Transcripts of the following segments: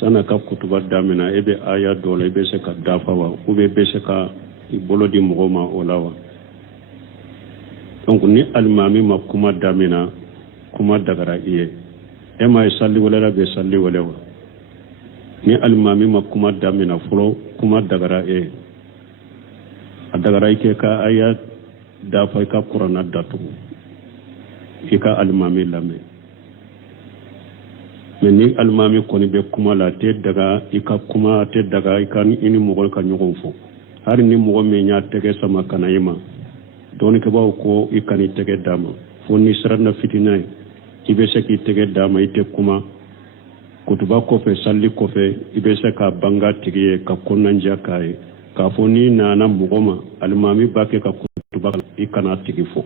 sana ka kutuba damina ebe aya dole be se ka dafawa ube be se ka ibolo di mugoma olawa donc ni almami ma kuma damina kuma dagara iye ema salli wala be salli wala ni almami ma kuma damina fulo kuma dagara e adagara ike ka aya dafa ka qur'ana datu ika almami lame ni almami koni be kuma la te daga ika kuma te daga ika ni ini mogol ka nyogon fo har ni mogo me nya tege sama kanayima doni ke baw ko ikani tege dama fo ni sarana fitina ibe se ki tege dama ite kuma kutuba ko fe salli ko fe ibe se ka banga tigiye ka konanja kai ka fo ni nana mogoma almami bake ka kutuba ikana tigi fo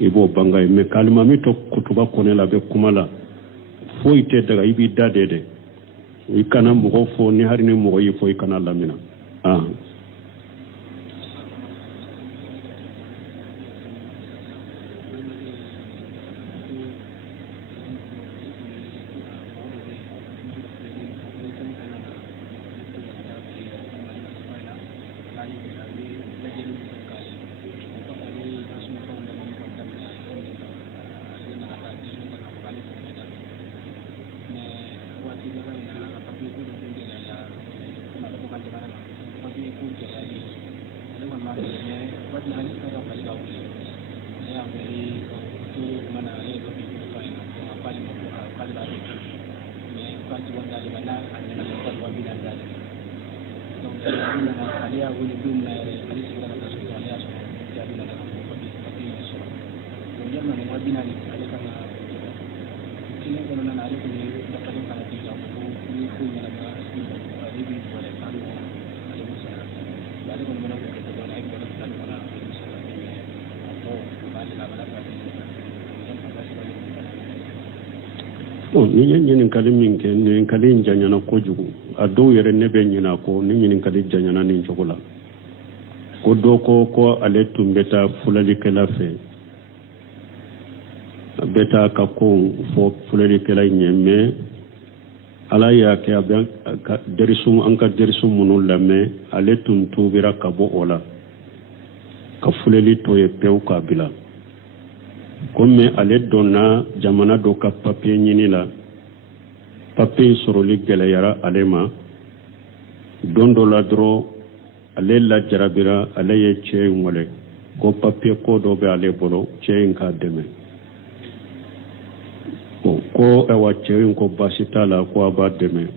ibo banga me kalmami to kutuba kone la be kuma la fo ite daga ibi dadede ikana mogo fo ni har ni mogo yi fo ikana lamina ni yin kalin min ke ni kalin janyana ko jugu a do yere ne be nyina ko ni yin kalin janyana ni jogula ko do ko ale tumbeta fulali kala fe beta ka ko fo fulali kala nyemme ala ya ke aban derisum an ka derisum munul lamme ale tun tubira ka bo ola ka fulali to ye pew ka bila comme ale donna jamana do ka papier nyini la papier soroli gelayara alema dondo la dro ale la jarabira ale ye che ngole ko papier ko do be ale bolo che nka deme ko ewa che ko basita la ko aba deme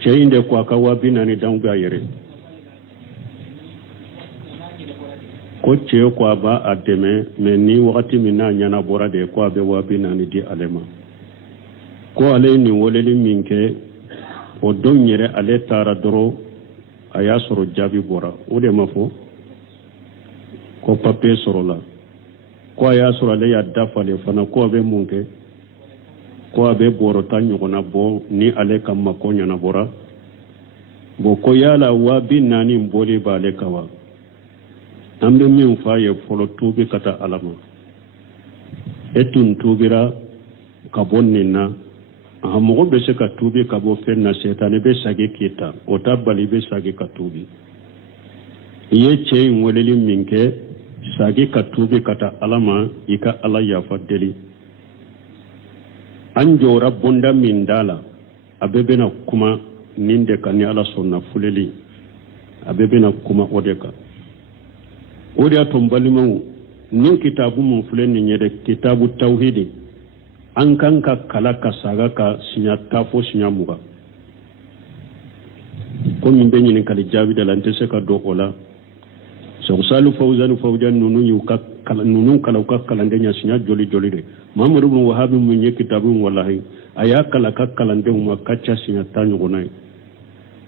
che inde ko aka wabina ni dangba yere ko che ko aba ademe me ni wakati mina nyana bora de ko abe wabina ni di alema ko ale ni woleli minke o don yere ale tara doro aya soro jabi bora o de mafo ko papier soro la ko aya soro ale ya dafale fana ko abe munke ko abe boro tan nyogona bo ni ale kamma ko nyana bora bo ko yala wabina ni mbole ba ale kawa ambe min fa ye folo tubi kata alama etun tubira kabonnina mogo be se ka tubi ka bo fenna setane be sage kita o tabali be sage ka tubi ye che ngoleli minke sage ka tubi kata alama ika ala ya fadeli anjo rabbunda min dala abebena kuma ninde kan ala sonna fuleli abebena kuma odeka odiya tombalimu nin kitabu mun fulen ni nyede kitabu tauhidi an kan ka kala ka saga ka sinya tafo sinya muga ko min be nyini kali jabi da lante se ka do ola so salu fawzan nunu yu ka kala nunu kala ka kala ndenya sinya joli joli de mamadu ibn wahhab mun nye kitabu wallahi aya kala ka kala ndengu ma kacha sinya tanyu gonai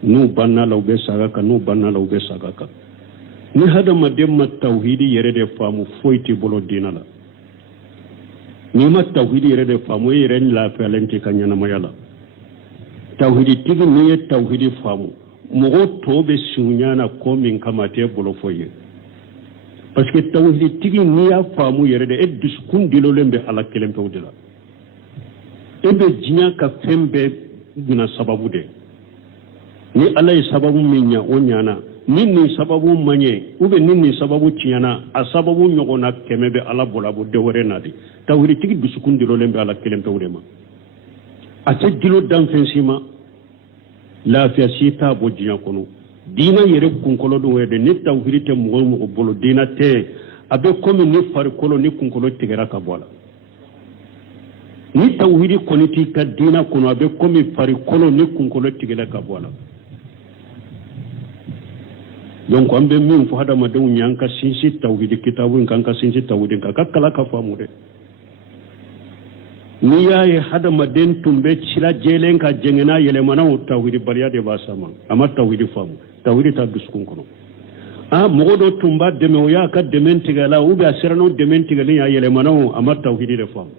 nu banna law be saga ka nu banna law be saga ka ni hada mademma tauhidi yere de famu foyti bolo dinala ni ma tauhidi yere de famu yere la falenti kanyana mayala tauhidi tigi ni tauhidi famu mogo tobe sunyana ko min kamate bolo foye parce que tauhidi tigi ni ya famu yere de edus kundilo lembe ala kelem tawdila ebe jinya ka fembe gina sababu de ni ala ye sababu min ɲa o ɲana ni nin sababu man ɲɛ ube ni nin sababu tiɲɛna a sababu ɲɔgɔnna kɛmɛ bɛ ala bɔlabo dɔ wɛrɛ na de tawhiritigi dusukun dilolen bɛ ala kelen pewu de ma a tɛ dilo danfɛn si ma lafiya si t'a bɔ diɲɛ kɔnɔ diina yɛrɛ kunkolo dɔ ye de ni tawhiri tɛ mɔgɔ o mɔgɔ bolo diina tɛ a bɛ komi ni farikolo ni kunkolo tigɛra ka bɔ a la ni tawhiri kɔni t'i ka diina kɔnɔ a bɛ komi farikolo ni kunkolo tigɛra ka bɔ a la donc an bɛ min fɔ hadamadenw ye an ka sinsin tawhidi kitabu in kan ka sinsin tawhidi kan ka kala ka faamu dɛ n'i y'a ye hadamaden tun bɛ sira jɛlen ka jɛngɛ n'a yɛlɛmana o tawhidi baliya de b'a sama a ma tawhidi faamu tawhidi t'a dusukun kɔnɔ mɔgɔ dɔ tun b'a dɛmɛ o y'a ka dɛmɛ tigɛ la ou bien a sera n'o dɛmɛ tigɛlen a yɛlɛmana o a ma tawhidi de faamu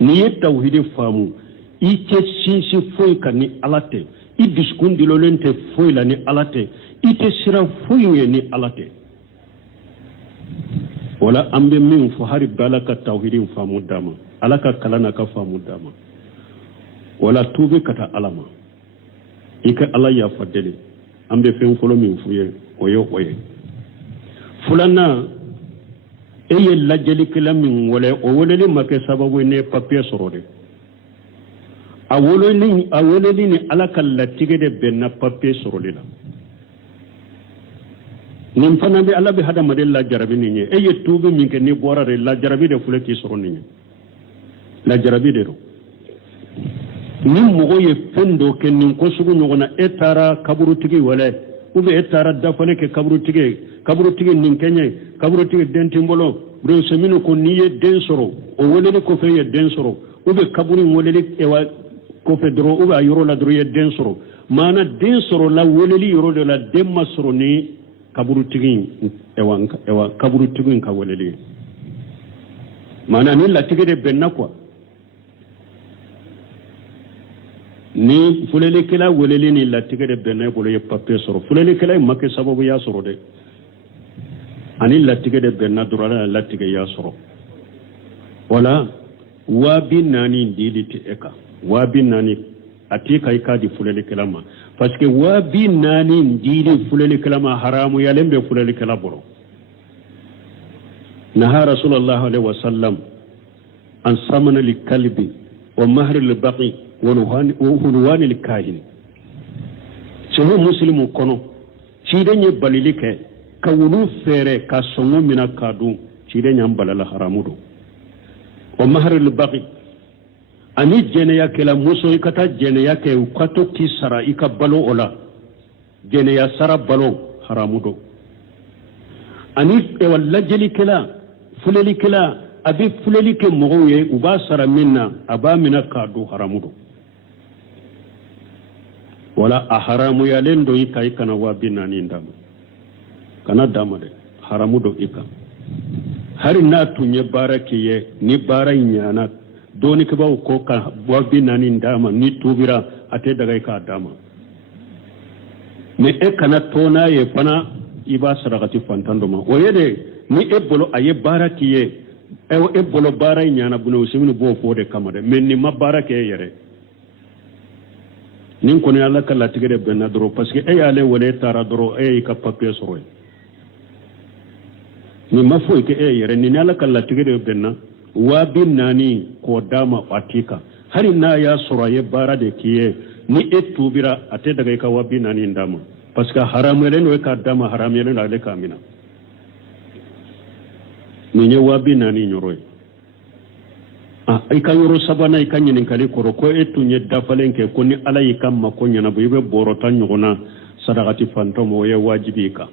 n'i ye tawhidi faamu i tɛ sinsin foyi kan ni ala tɛ i dusukun dilolen tɛ foyi la ni ala tɛ i tɛ sira foyi ye ni ala tɛ wala an bɛ min fɔ hari bɛ ala ka tawhidi faamu d'a ma ala ka kalan n'a ka faamu d'a ma wala tuubi ka taa ala ma i ka ala yafa deli an bɛ fɛn fɔlɔ min f'u ye o ye filanan e ye lajɛlikɛla min wele o weleli ma kɛ sababu ye ne ye papiye sɔrɔ de a weleli ni ala ka latigɛ de bɛnna papiye sɔrɔli la nin fana bɛ ala bɛ hadamaden lajarabi nin ye e ye tuubi min kɛ ni bɔra de lajarabi de filɛ k'i sɔrɔ nin ye lajarabi de don ni mɔgɔ ye fɛn dɔ kɛ nin ko sugu ɲɔgɔn na e taara kaburutigi wele ou bien e taara dafale kɛ kaburutigi nin kɛɲɛ kaburutigi den t'i bolo brose minnu ko n'i ye den sɔrɔ o weleli kɔfɛ e ye den sɔrɔ ou bien kaburu in weleli kɔfɛ dɔrɔn ou bien a yɔrɔ la dɔrɔn i ye den sɔrɔ maana den sɔrɔ la weleli yɔrɔ de la den ma sɔrɔ ni kaburutigi in ka weleli ye maana ni latigɛ de bɛnna quoi ni fulelikɛla weleli ni latigɛ de bɛnna i bolo ye papiye sɔrɔ fulelikɛla in ma kɛ sababu y'a sɔrɔ dɛ ani latigɛ de bɛnna dɔrɔn ala latigɛ y'a sɔrɔ wala 40,000 dili tɛ e kan 40,000 a t'i ka i k'a di fulelikɛla ma parce que 40,000 dili fulelikɛla ma haramuyalen bɛ fulelikɛla bolo naha rasulallah alaihi wasallam an samana li kalbi wa mahri li baqi وهلوان الكاهن سهو مسلم كونو شيدن يبالي كه كولو فيره كاسونو منا كادو شيدن يامبال حرامودو ومهر البغي اني جنيا كلا موسو يكتا جنيا كه وكاتو كي سرا يكبالو اولا جنيا سرا بالو حرامودو اني ولا جلي كلا فللي كلا ابي فللي كه مغوي وبا سرا منا ابا منا كادو حرامودو wala a haramu ya lendo ika ika na wabina ni ndama kana dama de haramu do ika hari na tunye bara kiye ni bara nyana doni ke ba ko ka wabina ni ndama ni tubira ate daga ika dama me e kana tona ye fana iba sadaqati fantando ma o yede ni e bolo aye bara kiye e bolo bara nyana bunu usimini bo fo de kamade men ni ma bara ke yere nin kɔni ala ka latigɛ de bɛnna dɔrɔn parce que e y'ale wele e taara dɔrɔn e y'i ka papiye sɔrɔ yen nin ma foyi kɛ e yɛrɛ ni ala ka latigɛ de bɛnna 40,000 k'o d'a ma a t'i kan hali n'a y'a sɔrɔ a ye baara de k'i ye ni e tuubira a tɛ daga i ka 40,000 d'a ma parce que haramuyalen don e k'a d'a ma haramuyalen don ale k'a minɛ nin ye 40,000 yɔrɔ ye i ka yɔrɔ sabanan i ka ɲininkali kɔrɔ ko e tun ye dafalen kɛ ko ni ala y'i ka mako ɲɛnabɔ i bɛ bɔrɔ tan ɲɔgɔn na sadakati fantɔ ma o ye wajibi i kan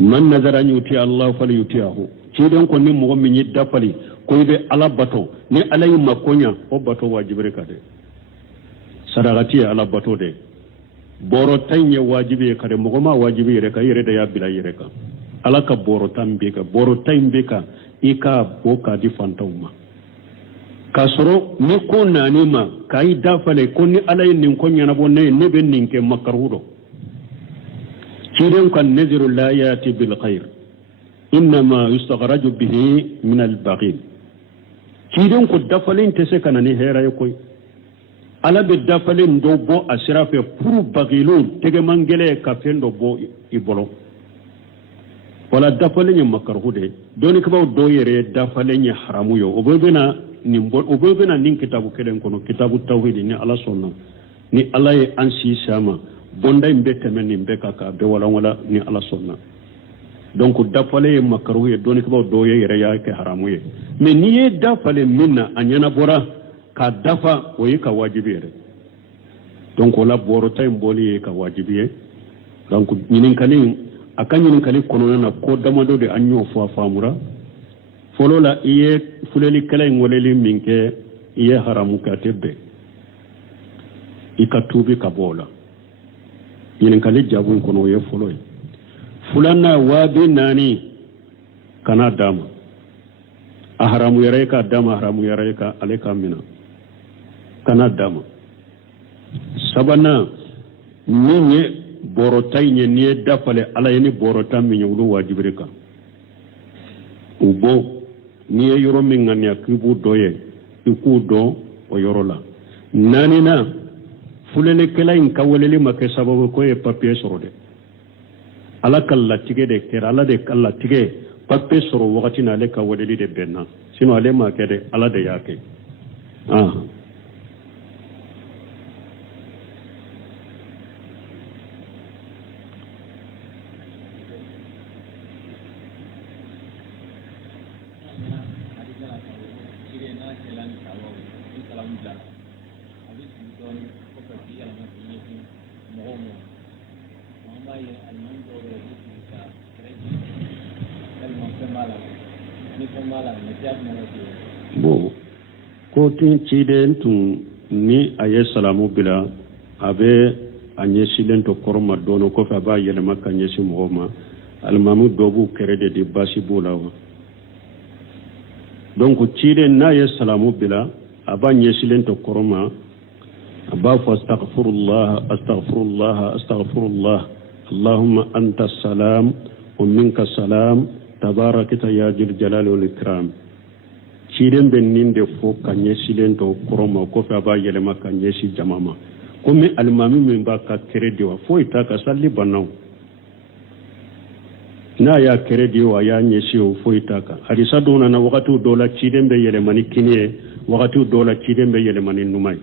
man nazara an yuti allah falyuti'ahu ciden ko ni mɔgɔ min ye dafali ko i bɛ ala bato ni ala y'i mako ɲa o bato wajibire ka dɛ sadakati ye ala bato de bɔrɔ tan ye wajibi ye ka dɛ mɔgɔ ma wajibi yɛrɛ kan i yɛrɛ de y'a bila i yɛrɛ kan ala ka bɔrɔ tan b'i kan bɔrɔ tan b'i kan i ka bɔ k'a di fantanw ma k'a sɔrɔ ni ko naani ma k'a i dafale ko ni ala ye nin ko ɲɛnabɔ ne ye ne bɛ nin kɛ makaruhu dɔ ciden ka naziru la yati bil khair innama yustaghraju bihi min al baghil ciden ko dafalen te se kana ni hera ye koy ala be dafalen do bo asira fe pour bagilun tege mangele ka fen do bo ibolo wala dafalen ye makarhude doni ko do yere dafalen ye haramu yo obebena nin kitabu kelen kono kitabu tawhid ni ala sonna ni ala ye ansi sama bonda imbe temen ni be kaka be wala ni ala sonna donc dafale ye makaru ye doni ko do yere ya ke haramu ye mais ni ye dafale minna anyana bora ka dafa o yi ka wajibi yere donc wala boro tay mboli ye ka wajibi ye donc nyinin kalin akan nyinin kalin kono na ko damado de anyo fo famura folo la iye fuleli kala ngoleli minke iye haramu ka tebbe ikatubi kabola nyinin kalin jabu kono ye folo fulana wabi nani kana dama a haramu yare ka dama haramu yare ka aleka mina kana dama sabana ninye borotai nye nie dafale ala yeni borota minye ulu wajibirika ubo niye yoro mingani ya kibu doye iku do o yoro la nani na fulele kela inka weleli make sababu koye papiye sorode ala kala tige de kera ala de kala tige pape soro wakati na ale ka weleli de benna sino ale ma kede ala de yake bon ko tin ciden tun ni aye salamu bila abe anye silen to korma dono ko fa ba yele makka nye si mogoma almamu dobu kerede di basi bula wa donc ciden na aye salamu bila aba nye silen to korma aba fa astaghfirullah allahumma anta salam wa minka salam tabarakta ya jil jalali wal ikram ciden ben ninde fo kanye silen to koroma ko fa ba yele makka nye si jamama ko mi almami min ba ka kredi wa fo ita ka salli banaw na ya kredi wa ya nye si o fo ita ka hadisa dona na wakati dola ciden be yele mani kiniye wakati dola ciden be yele mani numai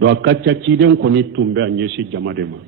do akacha ciden ko ni tumbe nye si jamade ma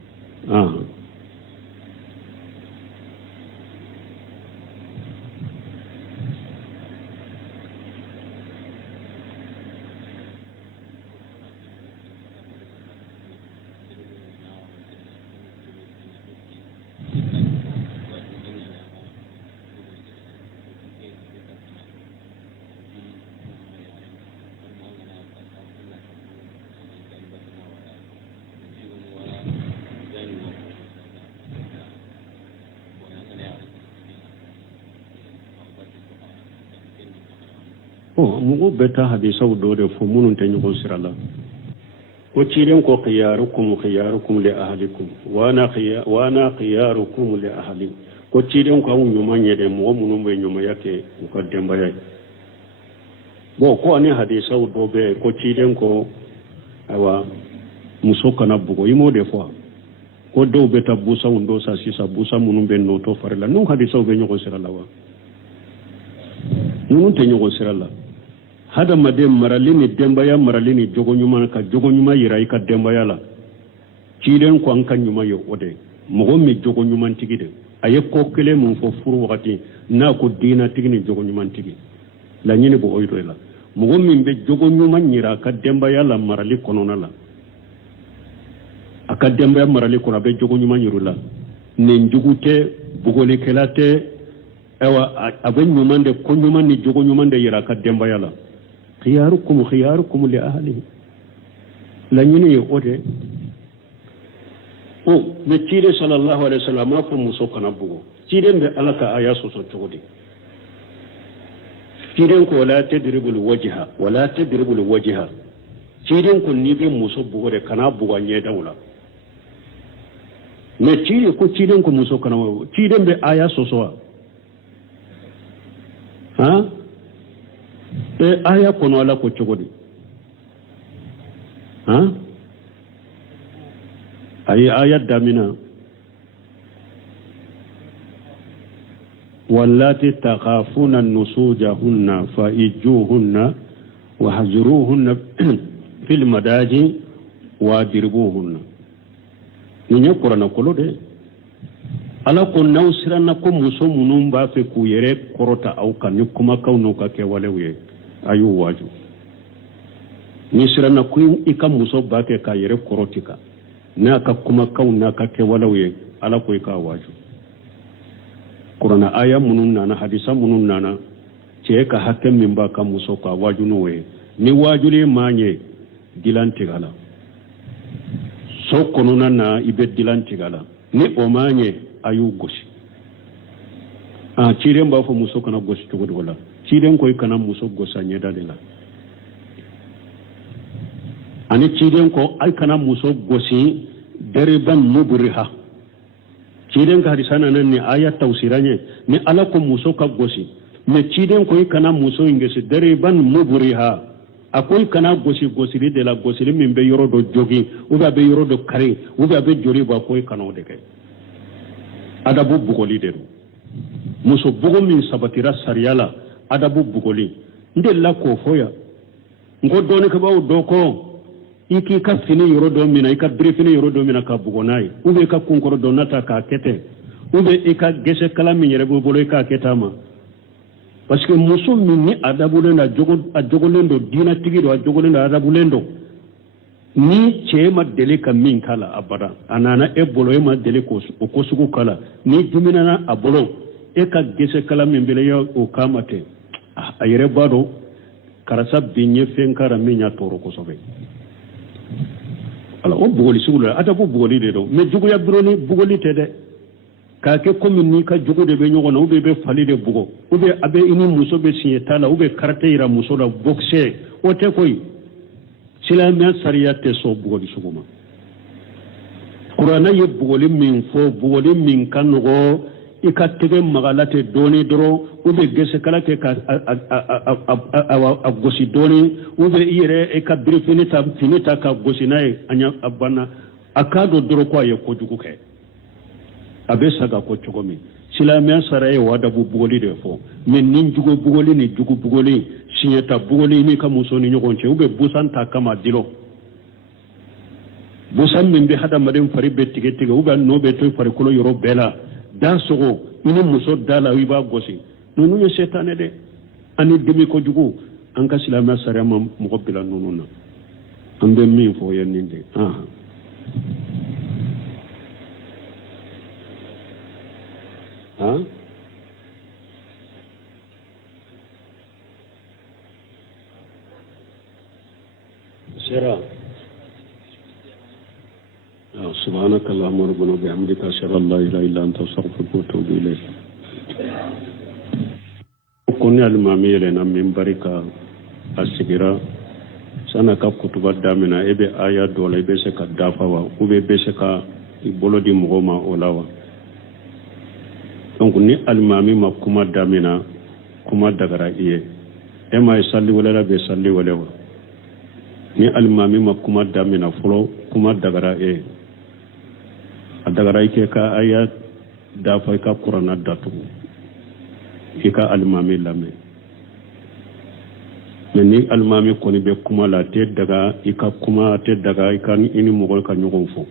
mugo beta hadisa do de fo munun tan ko sirala ko ciren ko khiyarukum li ahlikum wa ana khiyarukum li ahli ko ciren ko amu nyuma nyede mo munun be nyuma yake ko demba yake bo ko ani hadisa do be ko ciren ko awa musoka na bugo imo de fo ko do beta busa undo sa sisa busa munun be no to farla no hadisa be nyoko sirala wa munun tan nyoko sirala hada madem maralini dembaya maralini jogo nyuma ka jogo nyuma yirai ka dembaya la ciiden ko an kan nyuma yo ode mo mi jogo nyuma tigide aye ko kele mun fo furu wakati na ko dina tigini jogo nyuma tigi la nyini bo oyto la mo mi be jogo nyuma nyira ka dembaya la marali konona la aka dembaya marali ko be jogo nyuma nyirula ne njugute bugole kelate ewa aben nyuma de ko nyuma ni jogo nyuma de yira ka dembaya la khiyarukum li ahlihi la nyini ode o be tire sallallahu alaihi wasallam ko muso kana bugo tire be alaka aya so togodi tire ko la tadribul wajha tire ko ni be muso bugo de kana bugo nye dawla me tire ko muso kana tire be aya so aya kono ala ko cogodi ay aya damina wallati takhafuna nusujahunna fa'ijuhunna wahjuruhunna fil madaji wadribuhunna ni qur'ana kolo de ala ko nawsirana ko muso munum ba fe ku yere korota au kan ni kuma kauno ka ke walewe ayu waju ni sirana ku ika muso ba ke ka yere korotika na ka kuma kauna ka ke walewe ala ko ika waju qur'ana aya munun nana hadisa munun nana ce ka hakken min ba ka muso ka waju no we ni wajule manye dilantigala so konuna na ibe dilantigala ni omanye ayu gosi ciren ba fo muso kana gosi to wala ciren koy kana muso gosa nyeda de la ani ciren ko ay kana muso gosi deriban mubriha ciren ka hadisana nan ni ayat tawsiranye ni ala ko muso ka gosi me ciren koy kana muso ingesi deriban mubriha akoy kana gosi gosiri de la gosiri min be yoro do jogi uba be yoro do kare uba be jori ba koy kana de kay adabu bugoli de muso bugo min sabatira sariyala adabu bugoli ndella ko foya ngo doni ka bawo do ko iki ka fini yoro do mina ika brifini yoro do mina ka bugonai ube ka kunkoro do nata ka kete ube ika gese kala min yere bo bolo ka ketama parce que muso min ni adabu le na jogo lendo dina tigido a jogo lendo adabu lendo ni chema dele ka min kala abada anana e bolo e ma dele ko sugu kala ni dumina na abolo e ka gese kala min bele ya o kamate ayere bado karasa binye fenkara minya toro ko sobe ala o bugoli sugu ata bu bugoli de do me jugu ya broni bugoli tede ka ke komi ni ka jugu de be nyogono ube be fali de bugo ube abe ini muso be sinye tala ube karte ira muso da boxe o te koy silamia sariyate so bugoli suguma qur'ana ye bugoli min fo bugoli min kanogo ikatege magalate doni doro ube gese kala ke ka a gosi doni ube ire e ka finita ka gosi nae anya abana akado doro kwa ye ko jugu ke abe saga ko chogomi silamia saraye wada bu bugoli de fo men nin jugo bugoli ni jugu bugoli sinyeta bugoli ni ka muso ni nyogonche ube busan ta kama dilo busan min bi hada madem fari be tige ube no be toy fari kulo yoro bela da sogo ini muso dala wiba gosi nunu ye setane de ani demi ko jugu an ka silamia saraye ma mo bila nunu na ambe min fo yeninde سيرا سبحانك اللهم ربنا وبحمدك اشهد ان لا اله الا انت استغفرك واتوب اليك كوني المامي لنا من بركه asigira sana ka kutuba damina ebe aya dole be se ka dafawa ube be se ka ibolo di mugoma olawa donc ni almami ma kuma damina kuma dagara iye e ma salli wala be salli wala ni almami ma kuma damina fulo kuma dagara e adagara ike ka aya dafa ka qur'ana datu ika almami lame ni almami koni be kuma la te daga ika kuma te daga ika ni ini mogol ka nyogon fo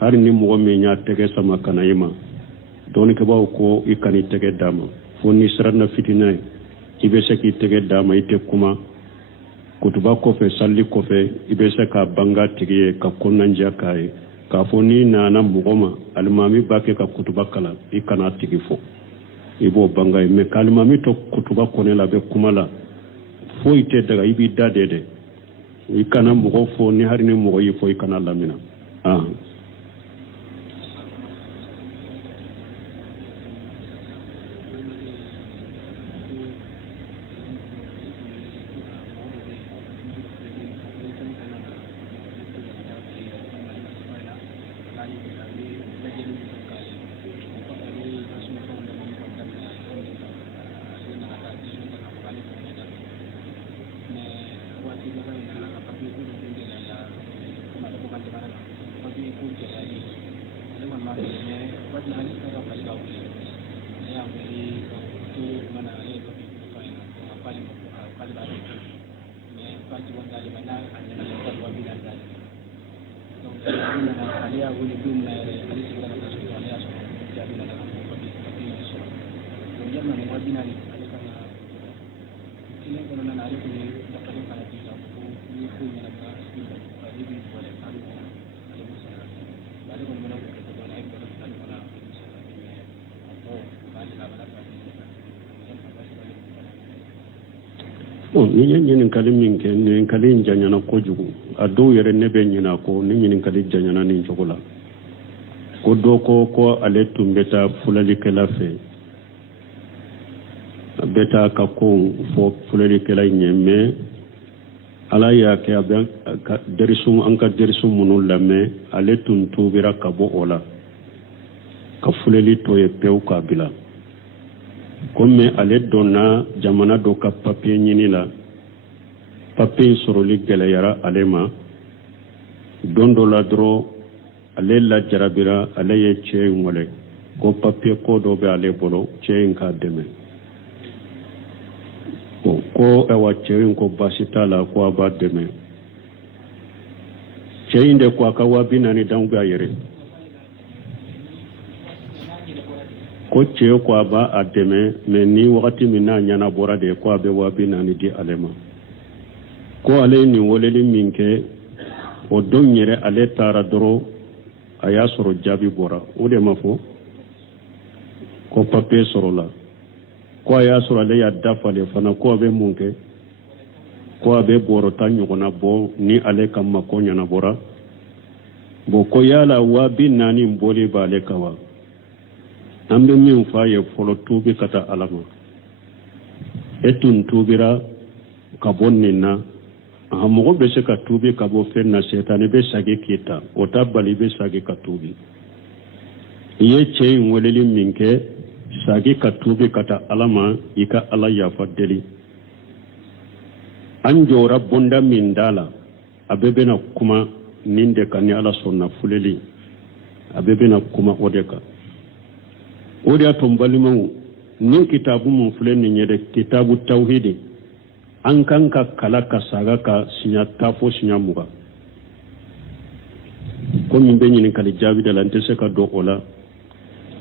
har ni mogo me nya tege sama kanayima doni ke baw ko ikani tege dama fo ni sarana fitina ibe se ki tege dama ite kuma kutuba ko fe salli ko fe ibe se ka banga tege ka konanja kai ka fo ni nana mugoma almami bake ka kutuba kala ikana tege fo ibo banga me kalmami to kutuba ko ne la be kuma la fo ite daga ibi dadede ikana mugo fo ni har ni mugo yi fo ikana lamina ni ñinin kali min ke ni kali janyana ko jugu ado yere nebe nyina ko ni ñinin kali janyana ni jogola ko do ko ale tumbeta fulali kala fe beta ka ko fo fulali kala nyemme ala ya ke aben ka derisum an ka derisum munul lame ale tun tubira ka bo ola ka fulali to ye pew ka bila comme ale donna jamana do ka papier nyini la papier soroli gelayara alema dondo la dro ale la jarabira ale ye che ngole ko papier ko do be ale bolo che nka deme ko ewa che ko basita la ko ba deme che inde ko ka wabina ni danga yere ko ce ko ba ademe me ni wakati mina nyana bora de ko be wabina ni di alema ko ale ni woleli minke o don yere ale tara doro aya soro jabi bora o de mafo ko papier soro la ko aya soro ale ya dafa le fana ko be munke ko be boro tan nyogona bo ni ale kamma ko nyana bora bo ko yala wabina ni mboli ba le kawa ambe min fa ye folo tubi kata alama etun tubira ka bonnina aha mogo be se ka tubi ka bo fenna setane be sage kita o tabali be sage ka tubi ye chey ngoleli minke sage ka tubi kata alama ika ala ya fadeli anjora bonda min dala abebe na kuma ninde kan ala sonna fuleli abebe na kuma odeka odi atom balimu ni kitabu mun fulen ni nyede kitabu tauhidi an kan ka kala ka saga ka sinya tafo sinya muga ko min be nyini kali jabi da lante se ka do ola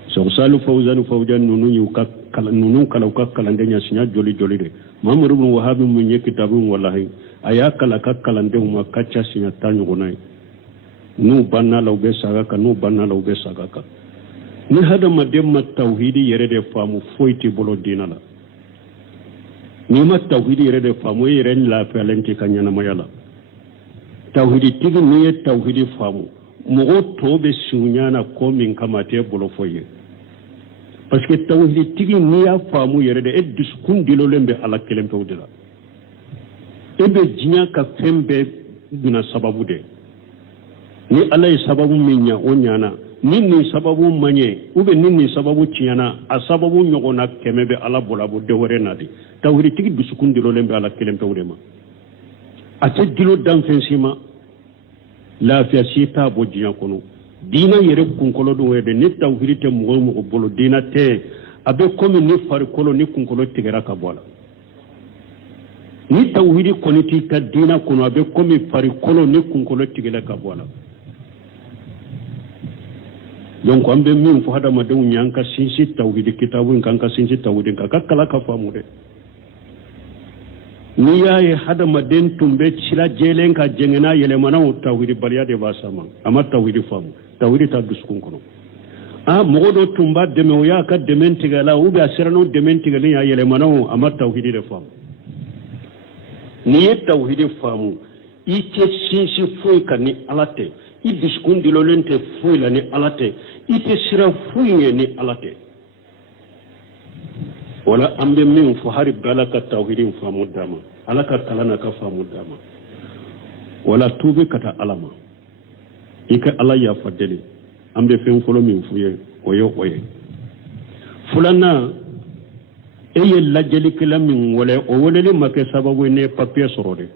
so salu fawzan nunu yu ka kala nunu kala ka kala ndenya sinya joli joli de mamur ibn wahab mun nye kitabu wallahi aya kala ka kala ndemu makacha sinya tanyu gonai nu banna lawbe saga ka nu banna lawbe saga ka ni hada mademma tauhidi yere de famu foyti bolo dinala ni ma tauhidi yere de famu yere la pelenti kanyana mayala tauhidi tigi ni tauhidi famu mogo tobe sunyana ko min kamate bolo foye parce que tauhidi tigi ni ya famu yere de ediskun dilo lembe ala kelempe udila ebe jinya ka fembe duna sababu de ni ala sababu minya onyana nini sababu manye ube nini sababu tiana a sababu nyogona kemebe ala bolabo de wore nadi tawhidi tigi bisukundilo lembe ala kelempe urema ate dilo danfensima la fiya sita bojiya kono dina yere kunkolo do wede ni tawhidi te mo bolo dina te abe komi ni fari kolo ni kunkolo tigera ka bola ni tawhidi koniti ka dina kono abe komi fari kolo ni kunkolo tigera ka bola donc ambe min fo hada madu nyanka sinsi tawhidi kitabu kanka sinsi tawhidi ka kala ka famu de ni yaye hada maden tumbe chila jelen ka jengena yele mana tawhidi baliya de basama ama tawhidi famu tawhidi ta duskun kono mogodo tumba deme o ya ka demen tigala ubi asirano demen tigala ya yele mana ama tawhidi de famu ni tawhidi famu ite sinsi foi kani alate i diskundi lolente foi la ni alate ite sira fuye ni alate wala ambe min fu hari balaka tawhidin famu dama alaka kalana ka famu dama wala tubi kata alama ika ala ya fadeli ambe fen folo min fuye oyo fulana eye lajeli kala min wala o wala le make sababu ne papier sorode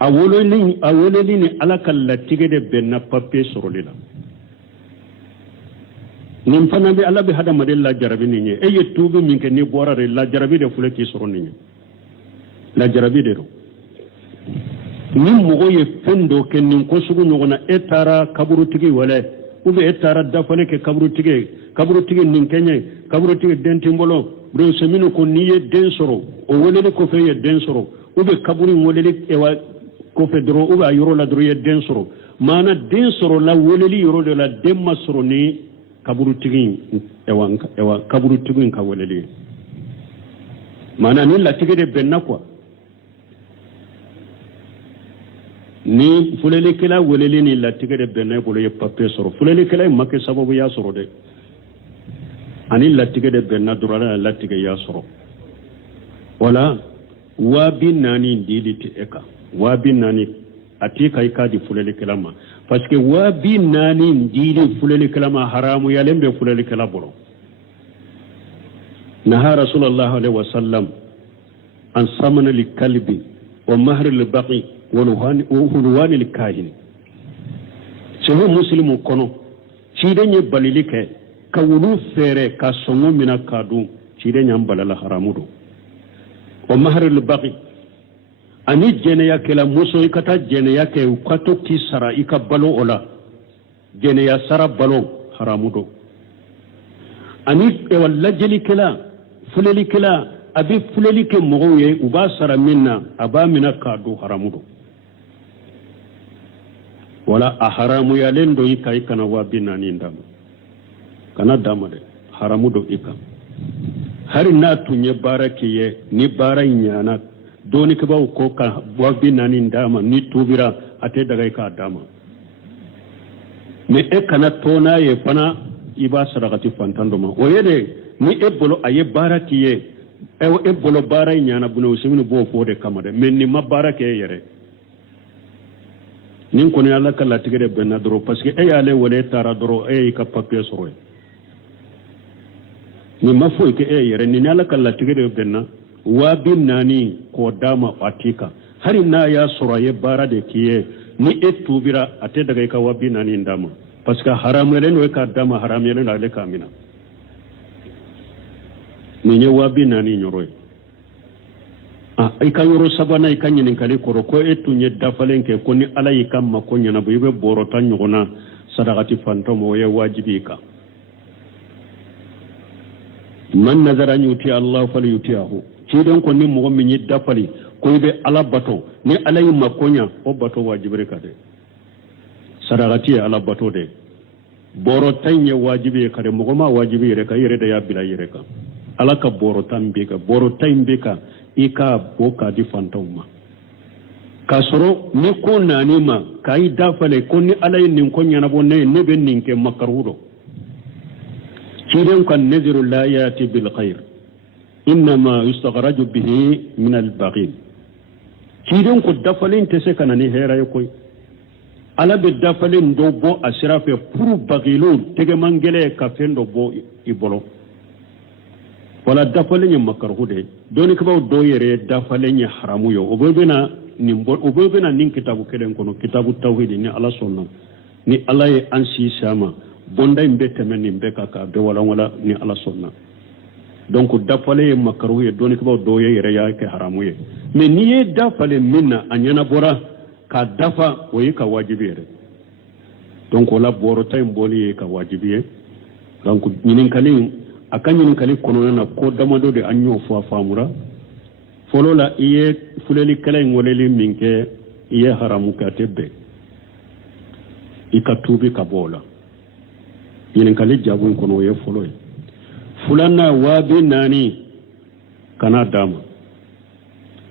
awoleli ni ala ka latigɛ de bɛnna papiye sɔrɔli la nin fana bɛ ala bɛ hadamaden lajarabi nin ye e ye tuubi min kɛ n'i bɔra de lajarabi de filɛ k'i sɔrɔ nin ye lajarabi de don ni mɔgɔ ye fɛn dɔ kɛ nin ko sugu ɲɔgɔn na e taara kaburutigi wɛlɛ ou bien e taara dafale kɛ kaburutigi nin kɛɲɛ kaburutigi den tɛ n bolo bronze minnu ko n'i ye den sɔrɔ o weleli kɔfɛ i ye den sɔrɔ ou bien kaburu in weleli kɔfɛ dɔrɔn ou bien a yɔrɔ la dɔrɔn i ye den sɔrɔ maana den sɔrɔ la weleli yɔrɔ de la den ma sɔrɔ ni kaburutigi in ka weleli ye maana ni latigɛ de bɛnna quoi ni fulelikɛla weleli ni latigɛ de bɛnna i bolo i ye papiye sɔrɔ fulelikɛla in ma kɛ sababu y'a sɔrɔ dɛ ani latigɛ de bɛnna dɔrɔn ala y'a latigɛ y'a sɔrɔ wala 40,000 dili tɛ e kan 40,000 a t'i ka i k'a di fulelikɛla ma parce que 40,000 dili fulelikɛla ma haramuyalen bɛ fulelikɛla bolo naha rasulallah alaihi wasallam an samana li kalbi wa mahri li baqi wa hulwani li kahin sahih muslim kono ciden ye balili kɛ ka wulu fɛrɛ ka sɔngɔ mina ka dun ciden yan balala haramu do wa mahri li baqi ani jɛnɛya kɛla muso i ka taa jɛnɛya kɛ u ka to k'i sara i ka balo o la jɛnɛya sara balo haramu do ani lajɛlikɛla fulelikɛla a bɛ fuleli kɛ mɔgɔw ye u b'a sara min na a b'a minɛ k'a don haramu do wala a haramuyalen do i kan i kana 40,000 d'a ma kana d'a ma dɛ haramu do i kan hari n'a tun ye baara k'i ye ni baara in ɲana dɔɔnikɛbaw ko ka 40,000 d'a ma ni tubira a tɛ daga i k'a d'a ma mais e kana to n'a ye fana i b'a sarakati fantan dɔ ma o ye de ni e bolo a ye baara k'i ye e bolo baara in ɲana buna usimini b'o fɔ de kama dɛ mais ni ma baara kɛ e yɛrɛ nin kɔni ala ka latigɛ de bɛnna dɔrɔn parce que e y'ale wele e taara dɔrɔn e y'i ka papiye sɔrɔ ye nin ma foyi kɛ e yɛrɛ ni ala ka latigɛ de bɛnna 40,000 k'o d'a ma a t'i kan hali n'a y'a sɔrɔ a ye baara de k'i ye ni e tubira a tɛ daga i ka 40,000 d'a ma parce que haramuyalen do e k'a d'a ma haramuyalen do ale k'a minɛ nin ye 40,000 yɔrɔ ye i ka yɔrɔ sabanan i ka ɲininkali kɔrɔ ko e tun ye dafalen kɛ ko ni ala y'i ka mako ɲɛnabɔ i bɛ bɔrɔ 10 ɲɔgɔnna sadakati fantɔ ma o ye wajibi i kan man nazara an yuti allah falyutiahu ciden ko ni mɔgɔ min ye dafali ko i bɛ ala bato ni ala y'i mako ɲa o bato wajibire ka dɛ sadakati ye ala bato de bɔrɔ 10 ye wajibi ye ka dɛ mɔgɔ ma wajibi yɛrɛ kan i yɛrɛ de y'a bila i yɛrɛ kan ala ka bɔrɔ 10 b'i kan bɔrɔ 10 b'i kan i k'a bɔ k'a di fantanw ma k'a sɔrɔ ni ko naani ma k'a i dafale ko ni ala ye nin ko ɲɛnabɔ ne ye ne bɛ nin kɛ makaruhu dɔ ciden ka naziru la yati bil khair innama yustaghraju bihi min al baghil ciden ko dafalen tɛ se ka na ni hɛrɛ ye koyi ala bɛ dafalen dɔ bɔ a sira fɛ pour baghilun tɛgɛman gɛlɛn ka fɛn dɔ bɔ i bolo wala dafalen ye makaruhu de dɔɔnikɛbaw dɔw yɛrɛ dafalen ye haramu ye o bɛɛ bɛna nin kitabu kelen kɔnɔ kitabu tawhid ni ala sɔnna ni ala ye an si sama bonda in bɛ tɛmɛ nin bɛɛ kan k'a bɛɛ walawala ni ala sɔnna donc dafalen ye makaruhu ye dɔɔnikɛbaw dɔw ye yɛrɛ y'a kɛ haramu ye mais n'i ye dafalen min na a ɲɛnabɔra k'a dafa o ye ka wajibi yɛrɛ donc o la bɔrɔta in bɔli ye ka wajibi ye donc ɲininkali a ka ɲininkali kɔnɔna na ko damadɔ de an y'o fɔ a faamura fɔlɔ la i ye fulelikɛla in weleli min kɛ i ye haramu kɛ a tɛ bɛn i ka tuubi ka bɔ o la ɲininkali jaabu in kɔnɔ o ye fɔlɔ ye filanan 40,000 kana d'a ma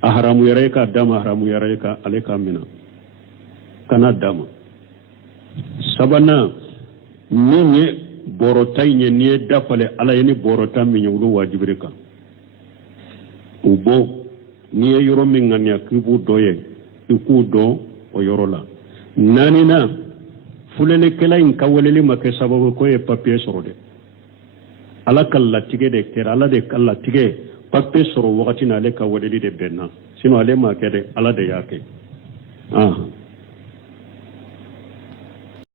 a haramuyara i k'a d'a ma haramuyara i ka ale k'a minɛ kana d'a ma sabanan min ye bɔrɔ 10 in ye n'i ye dafale ala ye ni bɔrɔ 10 min ye olu wajibire kan u bɔ n'i ye yɔrɔ min ŋaniya k'i b'u dɔ ye i k'u dɔn o yɔrɔ la naaninan fulelikɛla in ka weleli ma kɛ sababu ko ye papiye sɔrɔ dɛ ala ka latigɛ de kɛra ala de ka latigɛ papiye sɔrɔ wagati na ale ka weleli de bɛnna sinon ale ma kɛ dɛ ala de y'a kɛ ah